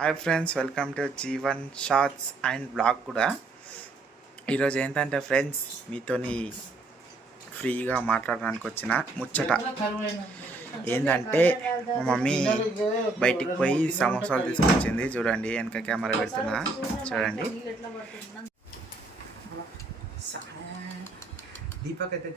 Hi friends, welcome to Jeevan shorts and blog కూడా. ఈరోజు ఏంటంటే ఫ్రెండ్స్, మీతోని ఫ్రీగా మాట్లాడడానికి వచ్చిన ముచ్చట ఏంటంటే, మా మమ్మీ బయటికి పోయి సమోసాలు తీసుకొచ్చింది. చూడండి, వెనక కెమెరా పెడుతున్నా చూడండి. దీపక్ అయితే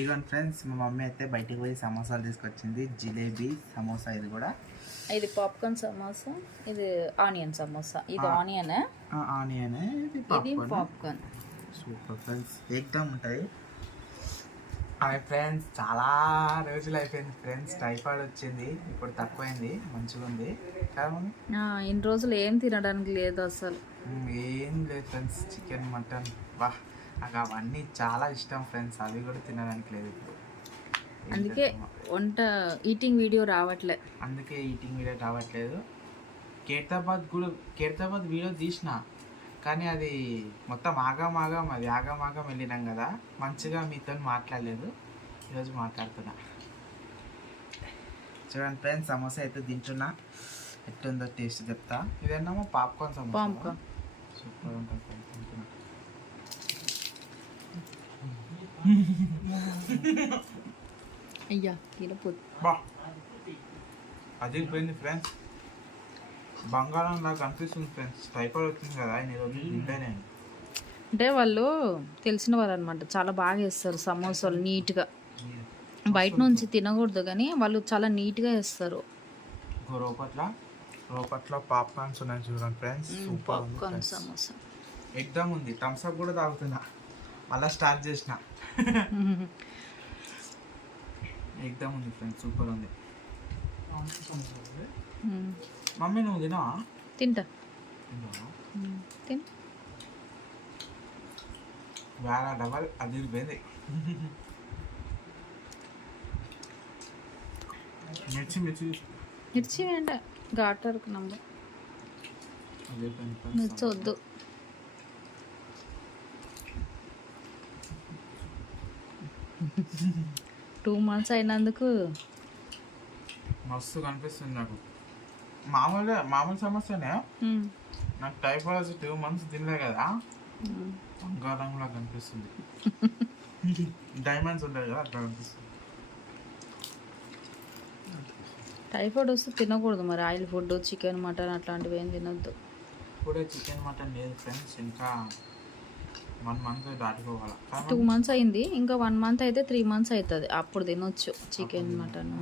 ఇగోండి ఫ్రెండ్స్, మా మమ్మీ అయితే బయటికి పోయి సమోసాలు తీసుకొచ్చింది. జిలేబీ సమోసా, ఇది పాప్కార్న్ సమోసా, ఇది ఆనియన్ సమోసా. ఇది ఆనియన్, ఇది పాప్కార్న్. సూపర్ ఫ్రెండ్స్, ఎగ్దమ్ ఉంటాయి. హాయ్ ఫ్రెండ్స్, చాలా రోజులు అయిపోయింది ఫ్రెండ్స్. టైఫాయిడ్ వచ్చింది, ఇప్పుడు తక్కువైంది, మంచిగా ఉంది. ఇన్ని రోజులు ఏం తినడానికి లేదు అసలు. ఏం లేదు ఫ్రెండ్స్, చికెన్ మటన్ నాకు అవన్నీ చాలా ఇష్టం ఫ్రెండ్స్. అవి కూడా తినడానికి లేదు ఇప్పుడు. అందుకే ఈటింగ్ వీడియో రావట్లేదు. కేర్తాబాద్ వీడియో తీసిన, కానీ అది మొత్తం ఆగమాగం వెళ్ళినాం కదా, మంచిగా మీతో మాట్లాడలేదు. ఈరోజు మాట్లాడుతున్నా. చూడండి ఫ్రెండ్స్, సమోసా అయితే తింటున్నా. ఎట్లుందో టేస్ట్ చెప్తా. ఇదేమో పాప్కార్న్ సమోసా, సూపర్ ఉంటుంది ఫ్రెండ్స్. తింటున్నా. అయ్యా అది పోయింది ఫ్రెండ్స్. బంగారం లాగా అనిపిస్తుంది ఫ్రెండ్స్. టైఫాయిడ్ వచ్చింది కదా, నేను అంటే వాళ్ళు తెలిసిన వాళ్ళు అనమాట. చాలా బాగా వేస్తారు సమోసాలు నీట్గా. బయట నుంచి తినకూడదు, కానీ వాళ్ళు చాలా నీట్గా వేస్తారు. రోపట్లో పాప్కార్న్స్ ఉన్నాయి చూడండి ఫ్రెండ్స్. పాప్కార్న్ సమోసా ఎగ్దమ్ ఉంది. థమ్స్ అప్ కూడా తాగుతున్నా, మళ్ళీ స్టార్ట్ చేసిన. ఎగ్దమ్ ఉంది ఫ్రెండ్స్, సూపర్ ఉంది. మమ్మీ నువ్వు తినవా? తింటా. వేళ డబల్ అది పోయింది. మిర్చి వేండ ఘాటరకు నంబర్ మిర్చి వద్దు. టూ మంత్స్ అయినందుకు మస్తు కనిపిస్తుంది నాకు. మామూలు సమస్యనే. నాకు టైఫాయిడ్ వచ్చి 2 months తినలే కదా, బంగారంలా కనిపిస్తుంది. డైమండ్స్ ఉంటాయి కదా, అట్లా కనిపిస్తుంది. టైఫాయిడ్ వస్తే తినకూడదు మరి. ఆయిల్ ఫుడ్, చికెన్ మటన్ అట్లాంటివి ఏం తినొద్దు. ఇప్పుడే చికెన్ మటన్ లేదు ఫ్రెండ్స్, ఇంకా 1 month దాటిపోవాలి. 2 months అయింది, ఇంకా 1 month అయితే 3 months అవుతుంది. అప్పుడు తినొచ్చు చికెన్ మటన్.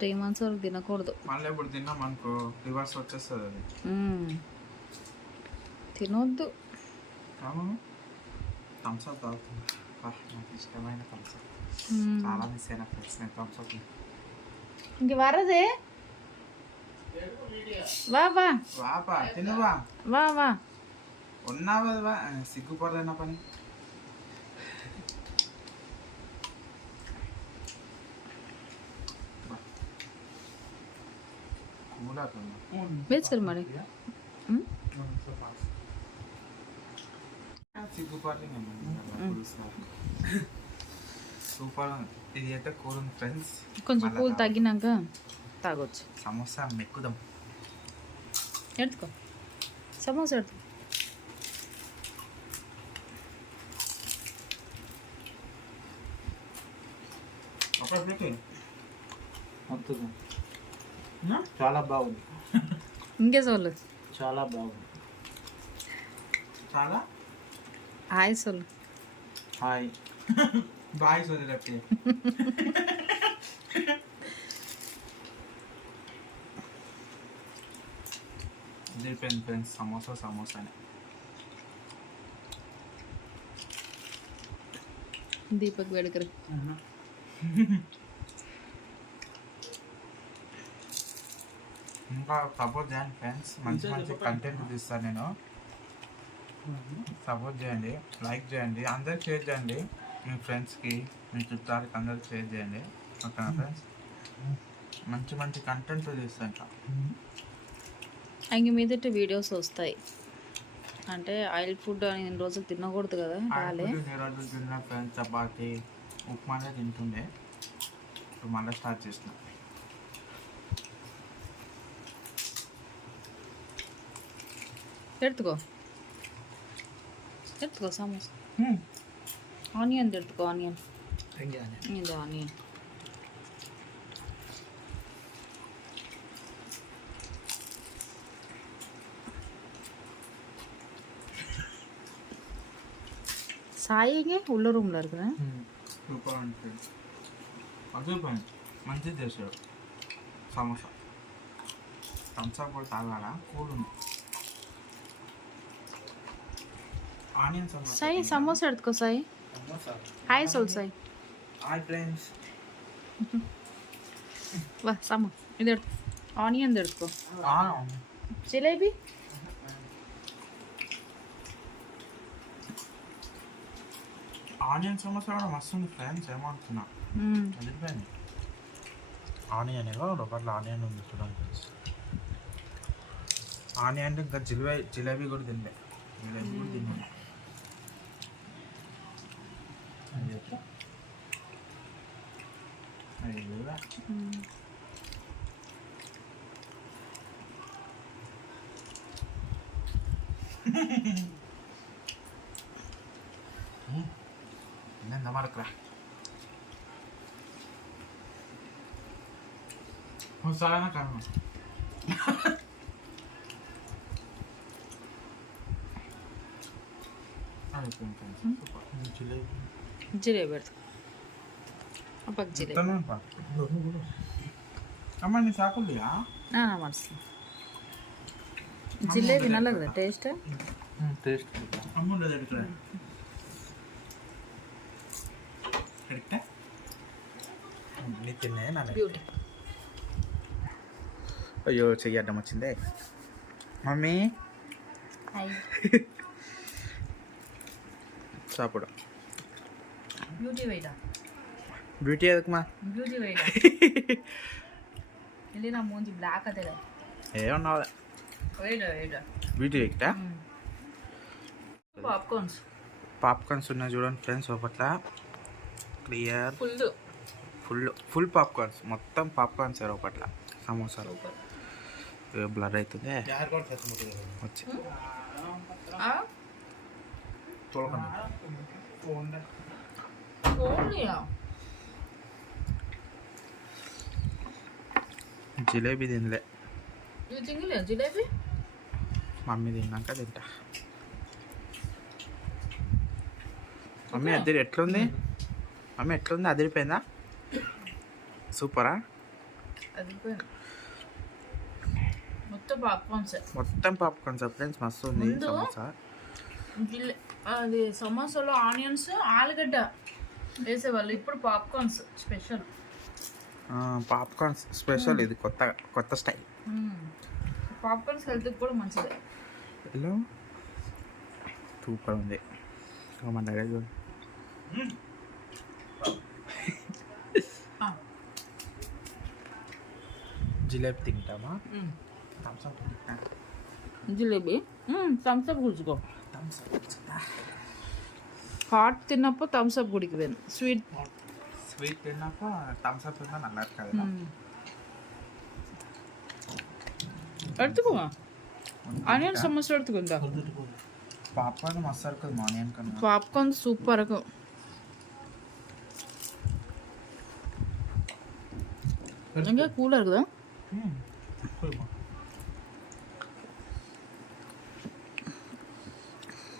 3 months వరకు తినకూడదు. మళ్ళీ ఇప్పుడు తిన్నాం అనుకో, రివర్స్ వచ్చేస్తుంది అది. తినొద్దు. థమ్స్ అప్ తాగుతుంది. నాకు ఇష్టమైన థమ్స్ అప్. చాలా మిస్ అయినా ఫ్రెండ్స్ నేను థమ్స్ అప్. ఇంక వరదే వా వా వాపా తినువా వా వా ఉన్నావా, సిగ్గుపడదన్న పని. వేసుకోరు మరి. సూపర్. ఇది అయితే కూల్ ఉంది ఫ్రెండ్స్. కొంచెం కూల్ తగ్గినాక తాగొచ్చు. సమోసా మెక్కుదాం. ఎడుకో సమోసా ఎడుకో. చాలా బాగుంది. ఇంకే సోలు చాలా బాగుంది. చాలా హాయ్ సోలు. హాయ్ బాయ్ సోలు రేపు. ఫ్రెండ్స్, సమోసానే. దీపక్ వేడుకరు. ఇంకా సపోర్ట్ చేయండి ఫ్రెండ్స్, మంచి కంటెంట్ తీస్తాను నేను. సపోర్ట్ చేయండి, లైక్ చేయండి, అందరికి షేర్ చేయండి. మీ ఫ్రెండ్స్కి, మీ చుట్టాలకి అందరికి షేర్ చేయండి. ఓకేనా ఫ్రెండ్స్? మంచి కంటెంట్ తీస్తాను. ఇంకా ఇంక మీదట వీడియోస్ వస్తాయి. అంటే ఆయిల్ ఫుడ్ అని ఇన్ని రోజులు తినకూడదు కదా రాలే. రోజులు తిన్న ఫ్రెండ్స్ చపాతి ఉప్మానే తింటుండే, ఇప్పుడు మళ్ళీ స్టార్ట్ చేసిన. ఎత్తుకో ఎత్తుకో సమోసా. ఆనియన్ ఎత్తుకో, ఆనియన్ ఇది ఆనియన్. సాయిಗೆ ఉள்ள రూమ్లో இருக்குதா? సూపర్ ఉంటుంది, అదే పని మంచిది చేశాడు సమోసా. థమ్స్అప్ కూడా తాగాల, కూల్ ఉంది. ఆనియన్ సమోసా. సాయి సమోసా ఎత్తుకో సాయి. హాయ్ సోల్ సాయి. Hi friends. వా సమో ఇది ఆనియన్ ఎత్తుకో. జిలేబీ ఆనియన్ సమోసా కూడా మస్తు ఉంది ఫ్రెండ్స్, ఏమంటున్నా వెళ్ళిపోయింది. ఆనియన్ లోపల ఆనియన్ ఉంది చూడండి ఫ్రెండ్స్. ఆనియన్ ఇంకా జిలేబీ కూడా తినలే, జిలేబీ కూడా తిన్నాను. ఎంత మరకరా సాధారణ కారణం. జిలేబీ పెడతా అప్పకి జిలేబీ అమ్మ నీ సాకులియా మస్తు జిలేబీ తినాలి కదా టేస్ట్. టేస్ట్ అమ్మ ఉండదు ఎక్కడ నీ తిన్నే నా బ్యూటీ. అయ్యో చెయ్యి అడ్డం వచ్చిందే మమ్మీ. సాపుడు బ్యూటీ వెయిడా, బ్యూటీ ఎదుకుమా బ్యూటీ వెయిడా. ಇಲ್ಲಿ ನಾ ಮೂಂಜಿ ಬ್ಲಾಕ್ ಅದೇ ఏమన్నా వెయిడా వెయిడా బ్యూటీ ఎక్టా. పాప్కార్న్స్ పాప్కార్న్స్ ఉన్నాయి చూడండి ఫ్రెండ్స్, ఒకట్ల క్లియర్ ఫుల్ ఫుల్ పాప్కార్న్స్, మొత్తం పాప్కార్న్స్ ఒకట్ల. సమోసాలు బ్లర్ అవుతుంది వచ్చి జిలేబీ తినలే, జిలేబీ మమ్మీ తిన్నాక తింటా. మమ్మీ అదిరి ఎట్లుంది, మమ్మీ ఎట్లుంది, అదిరిపోయిందా? సూపరా, మొత్తం పాప్కార్న్స్ ఫ్రెండ్స్, మస్తు ఉంది సమోసా. అది సమోసాలో ఆనియన్స్ ఆలుగడ్డ వేసేవాళ్ళు, ఇప్పుడు పాప్కార్న్స్ స్పెషల్. పాప్కార్న్స్ స్పెషల్, ఇది కొత్త స్టైల్. పాప్కార్న్స్ హెల్త్కి కూడా మంచిదే. హలో సూపర్ ఉంది. మన దగ్గర చూడండి. జిలేబీ తింటామా? జిలేబీ థమ్స్అప్ గుడుచుకో. హాట్ తిన్నప్పుడు థమ్స్అప్ గుడికి పోయింది. స్వీట్ తిన్నప్పుడు థమ్స్అప్ తిన్నా నల్ల కదా. ఎడుతుకో ఆనియన్ సమోసా ఎడుతుకుందా. పాప్కార్న్ మస్తు అరుకుంది ఆనియన్ కన్నా. Popcorn super. ఇంకా కూలర్ కదా.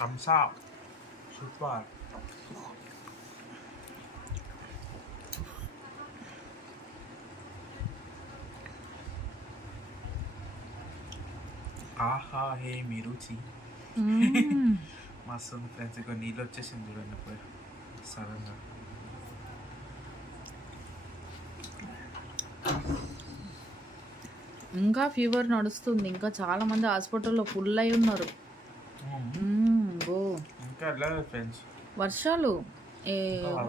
Thums Up super. ఆహా హే మీ రుచి మస్తు ఉంది ఫ్రెండ్స్. ఇక నీళ్ళు వచ్చేసింది చూడండి పోయి సడన్గా. ఇంకా ఫీవర్ నడుస్తుంది, ఇంకా చాలా మంది హాస్పిటల్లో ఫుల్ అయి ఉన్నారు. ఇంకా వెళ్ళలేదు ఫ్రెండ్స్. వర్షాలు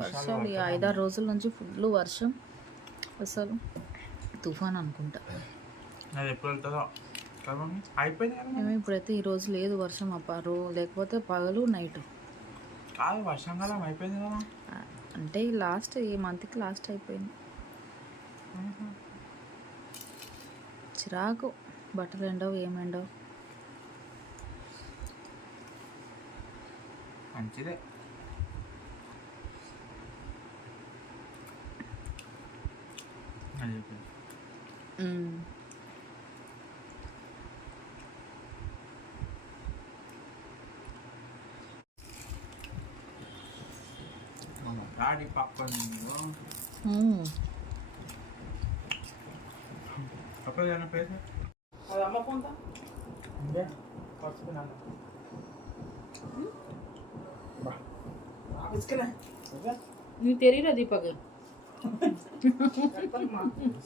వర్షాలు 5-6 రోజుల నుంచి ఫుల్ వర్షం, అసలు తుఫాన్ అనుకుంటా. అది ఎప్పుడు వెళ్తుందో అయిపోయింది కదా ఏమో ఇప్పుడైతే ఈ రోజు లేదు వర్షం అప్పారు, లేకపోతే పగలు నైట్. కాదు వర్షాకాలం అయిపోయింది కదా. అంటే ఈ లాస్ట్ ఈ మంత్కి లాస్ట్ అయిపోయింది. చిరాకు, బట్టలు ఎండవు ఏమెండవు. మంచిదే. డాడీ పక్కన అప్పుడు పేరు అది అమ్మ కొంత పచ్చుకున్నాను నీకు తెలియదు దీపక్.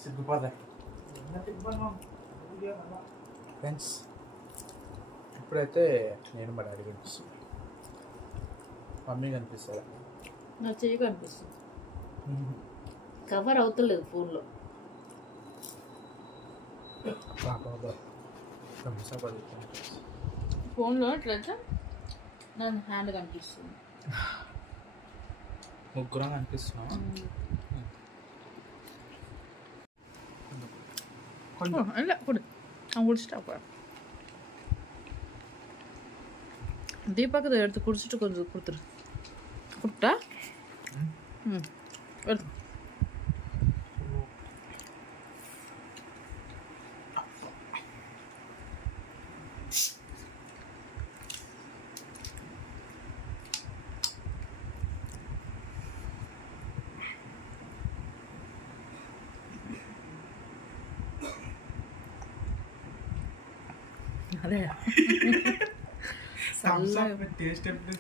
సిగ్గుపద ఫ్రెండ్స్. ఇప్పుడైతే నేను మా డాడీ కనిపిస్తుంది, మమ్మీ కనిపిస్తుంది. నా చెయ్యి కనిపిస్తుంది, కవర్ అవుతలేదు ఫోన్లో. ఫోన్లో ఎట్లయితే నా హ్యాండ్ కనిపిస్తుంది. ముగ్గురం కనిపిస్తున్నాం. ఇప్పుడు కుడిచిట దీపక్ எடுத்து குடிச்சிட்டு கொஞ்சம் கொடுத்துரு. குட்டா எடுத்து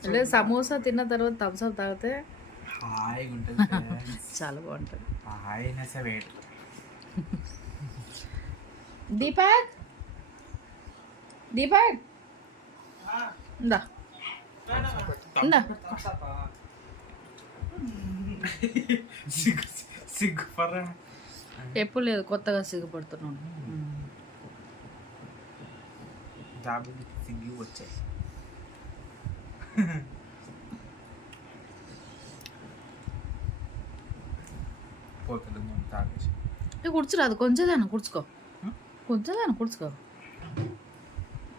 అదే సమోసా తిన్న తర్వాత థమ్స్అప్ తాగితే హాయిగా ఉంటుంది. చాలా బాగుంటుంది. హాయినెస్ వెయిట్. దీపక్ దీపక్ ఇందా ఇందా. సిగ్గుపర్రా. ఎప్పుడు లేదు, కొత్తగా సిగ్గుపడుతున్నాను. జాబులు సిగ్గు వచ్చాయి. పోతుంది ముందు తాగేసి కుడిచిరాదు, కొంచెం కుడుచుకో, కొంచెం కుడుచుకో,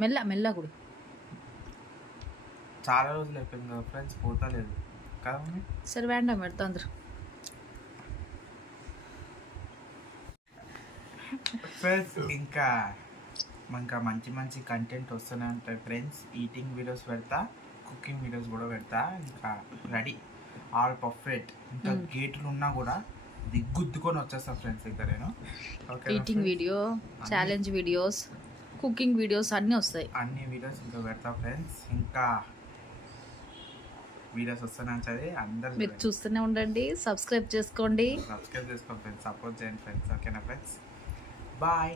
మెల్ల మెల్ల కుడు. చాలా రోజులు అయిపోయింది కదా ఫ్రెండ్స్, పోతలేదు కదా. సరే వేండా పెడతా అందరు ఫ్రెండ్స్. ఇంకా మంచి మంచి కంటెంట్ వస్తూనే ఉంటాయి ఫ్రెండ్స్. ఈటింగ్ వీడియోస్ పెడతా, కుకింగ్ వీడియోస్ కూడా పెడతా. ఇంకా రెడీ ఆల్ పర్ఫెక్ట్. ఇంకా గేట్లు ఉన్నా కూడా దిగ్గుద్దుకొని వచ్చేస్తాను ఫ్రెండ్స్. ఇంకా నేను eating video, challenge videos, cooking videos అన్నీ వస్తాయి. అన్ని వీడియోస్ ఇంకా పెడతా ఫ్రెండ్స్. ఇంకా వీడియోస్ వస్తూనే ఉంటుంది. అందరు మీరు చూస్తూనే ఉండండి, సబ్స్క్రైబ్ చేసుకోండి ఫ్రెండ్స్. సపోర్ట్ చేయండి ఫ్రెండ్స్. ఓకేనా ఫ్రెండ్స్, బాయ్.